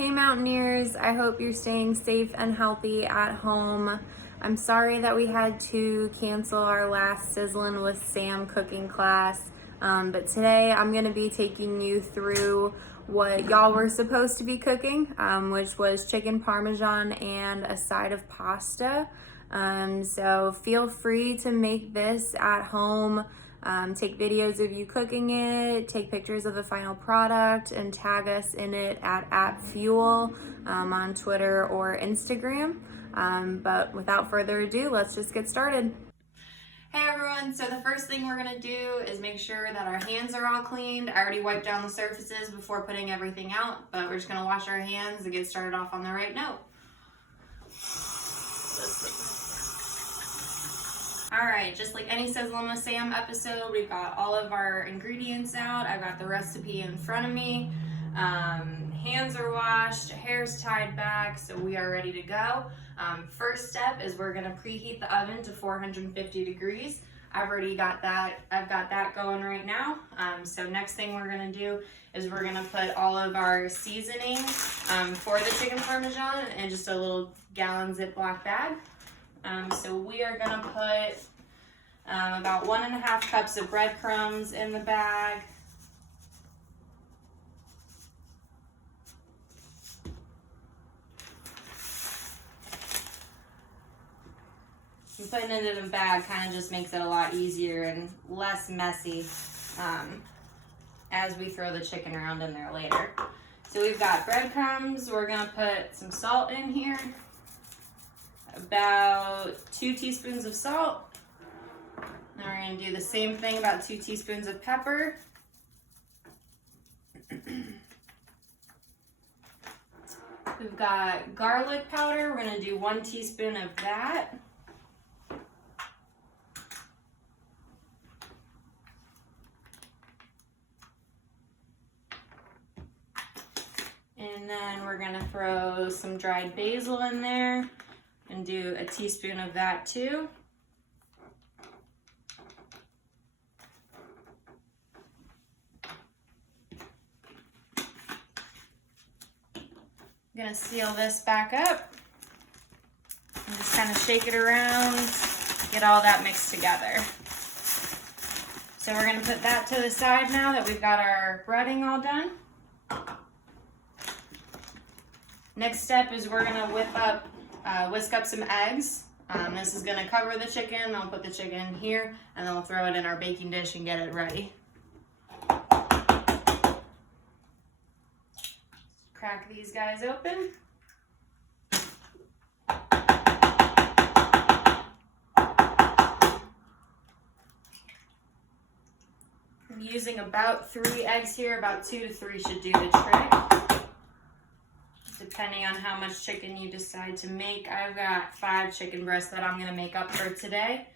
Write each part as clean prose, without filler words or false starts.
Hey Mountaineers, I hope you're staying safe and healthy at home. I'm sorry that we had to cancel our last Sizzlin with Sam cooking class, but today I'm going to be taking you through what y'all were supposed to be cooking, which was chicken parmesan and a side of pasta. So feel free to make this at home. Take videos of you cooking it, take pictures of the final product, and tag us in it at @fuel on Twitter or Instagram. But without further ado, let's just get started. Hey everyone, so the first thing we're gonna do is make sure that our hands are all cleaned. I already wiped down the surfaces before putting everything out, but we're just gonna wash our hands and get started off on the right note. All right, just like any Sizzlin with Sam episode, we've got all of our ingredients out. I've got the recipe in front of me. Hands are washed, hair's tied back, so we are ready to go. First step is we're gonna preheat the oven to 450 degrees. I've got that going right now. So next thing we're gonna do is we're gonna put all of our seasoning for the chicken parmesan in just a little gallon Ziploc bag. So we are gonna put about 1.5 cups of breadcrumbs in the bag. And putting it in a bag kind of just makes it a lot easier and less messy as we throw the chicken around in there later. So we've got breadcrumbs. We're gonna put some salt in here. About 2 teaspoons of salt. Then we're going to do the same thing, about 2 teaspoons of pepper. We've got garlic powder. We're going to do 1 teaspoon of that. And then we're going to throw some dried basil in there. And do a teaspoon of that too. I'm gonna seal this back up and just kind of shake it around, get all that mixed together. So we're gonna put that to the side now that we've got our breading all done. Next step is we're gonna whisk up some eggs. This is gonna cover the chicken, then we'll put the chicken here, and then we'll throw it in our baking dish and get it ready. Crack these guys open. I'm using about 3 eggs here, about 2 to 3 should do the trick. Depending on how much chicken you decide to make. I've got 5 chicken breasts that I'm gonna make up for today,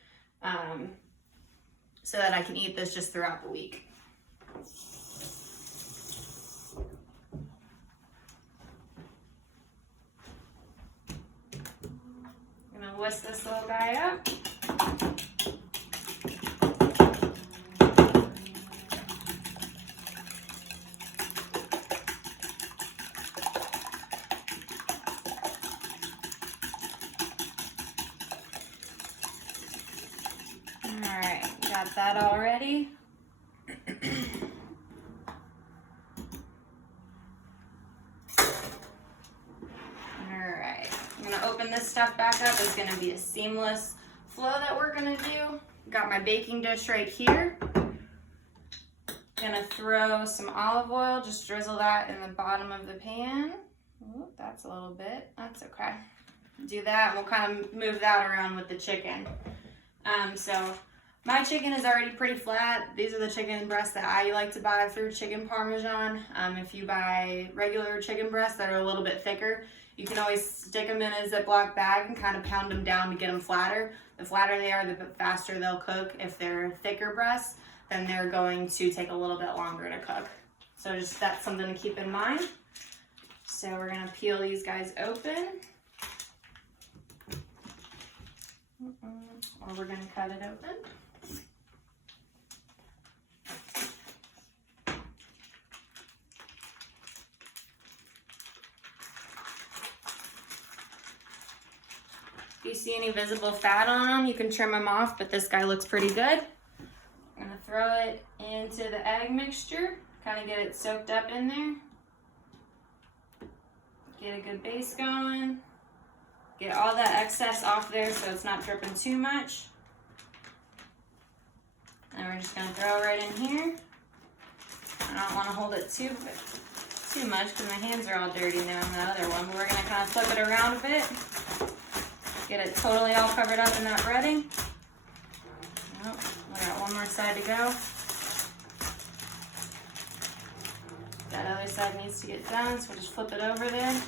so that I can eat this just throughout the week. I'm gonna whisk this little guy up. Alright, got that all ready. Alright, I'm gonna open this stuff back up. It's gonna be a seamless flow that we're gonna do. Got my baking dish right here. Gonna throw some olive oil, just drizzle that in the bottom of the pan. Ooh, that's a little bit, that's okay. Do that, and we'll kind of move that around with the chicken. So my chicken is already pretty flat. These are the chicken breasts that I like to buy through Chicken Parmesan. If you buy regular chicken breasts that are a little bit thicker, you can always stick them in a Ziploc bag and kind of pound them down to get them flatter. The flatter they are, the faster they'll cook. If they're thicker breasts, then they're going to take a little bit longer to cook. So just that's something to keep in mind. So we're gonna peel these guys open. Or we're gonna cut it open. If you see any visible fat on them, you can trim them off, but this guy looks pretty good. I'm gonna throw it into the egg mixture, kind of get it soaked up in there. Get a good base going. Get all that excess off there so it's not dripping too much. And we're just gonna throw it right in here. I don't wanna hold it too much because my hands are all dirty now on the other one, but we're gonna kind of flip it around a bit. Get it totally all covered up in that breading. Oh, we got one more side to go. That other side needs to get done, so we'll just flip it over there.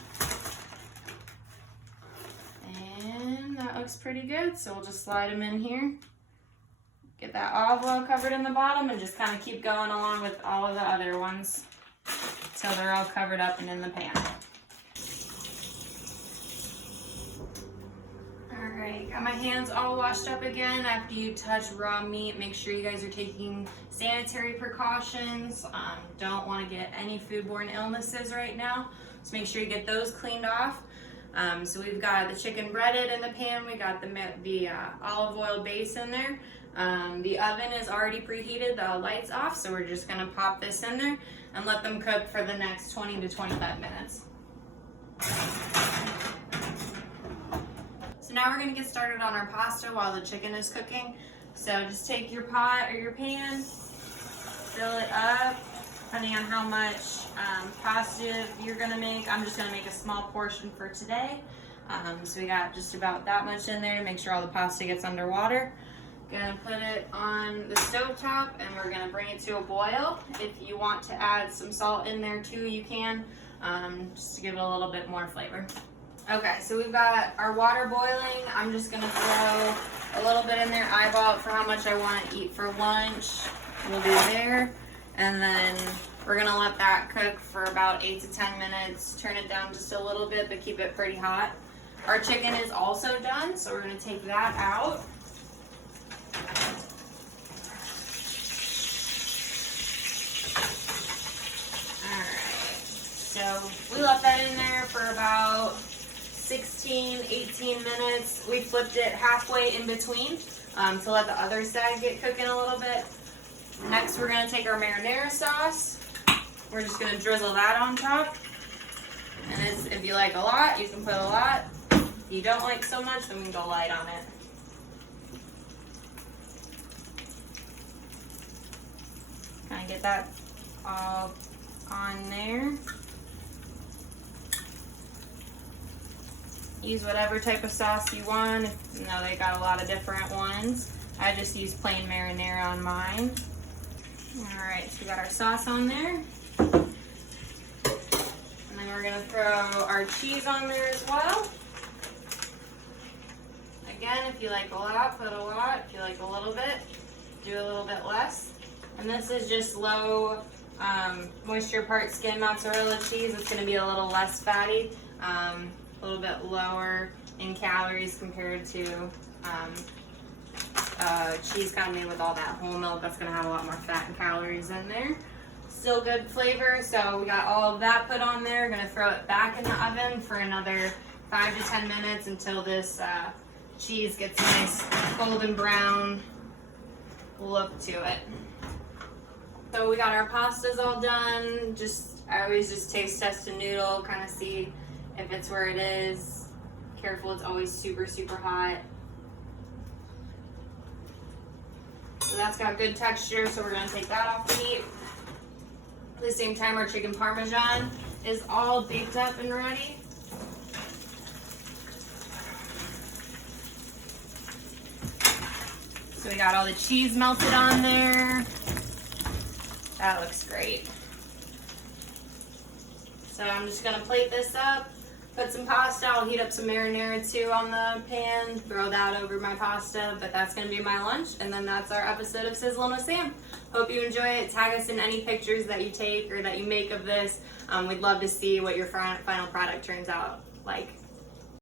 And that looks pretty good, so we'll just slide them in here. Get that olive oil covered in the bottom and just kind of keep going along with all of the other ones until they're all covered up and in the pan. Alright, got my hands all washed up again. After you touch raw meat, make sure you guys are taking sanitary precautions. Don't want to get any foodborne illnesses right now, so make sure you get those cleaned off. So we've got the chicken breaded in the pan, we got the olive oil base in there. The oven is already preheated, the light's off, so we're just gonna pop this in there and let them cook for the next 20 to 25 minutes. So now we're gonna get started on our pasta while the chicken is cooking. So just take your pot or your pan, fill it up, depending on how much pasta you're gonna make. I'm just gonna make a small portion for today. So we got just about that much in there to make sure all the pasta gets underwater. Gonna put it on the stove top and we're gonna bring it to a boil. If you want to add some salt in there too, you can, just to give it a little bit more flavor. Okay, so we've got our water boiling. I'm just gonna throw a little bit in there, eyeball it for how much I want to eat for lunch. We'll do there. And then we're gonna let that cook for about 8 to 10 minutes. Turn it down just a little bit, but keep it pretty hot. Our chicken is also done, so we're gonna take that out. Alright, so we left that in there for about 16, 18 minutes. We flipped it halfway in between to let the other side get cooking a little bit. Next, we're gonna take our marinara sauce. We're just gonna drizzle that on top. And if you like a lot, you can put a lot. If you don't like so much, then we can go light on it. Kind of get that all on there. Use whatever type of sauce you want. You know, they got a lot of different ones. I just use plain marinara on mine. Alright, so we got our sauce on there. And then we're gonna throw our cheese on there as well. Again, if you like a lot, put a lot. If you like a little bit, do a little bit less. And this is just low moisture part skim mozzarella cheese. It's gonna be a little less fatty, a little bit lower in calories compared to cheese kind of made with all that whole milk. That's gonna have a lot more fat and calories in there. Still good flavor, so we got all of that put on there. Gonna throw it back in the oven for another 5 to 10 minutes until this cheese gets a nice golden brown look to it. So we got our pastas all done. I always just taste test a noodle, kind of see if it's where it is. Careful, it's always super, super hot. So that's got good texture, so we're gonna take that off the heat. At the same time, our chicken parmesan is all baked up and ready. So we got all the cheese melted on there. That looks great. So I'm just gonna plate this up, put some pasta. I'll heat up some marinara too on the pan, throw that over my pasta, but that's gonna be my lunch. And then that's our episode of Sizzlin' with Sam. Hope you enjoy it. Tag us in any pictures that you take or that you make of this. We'd love to see what your final product turns out like.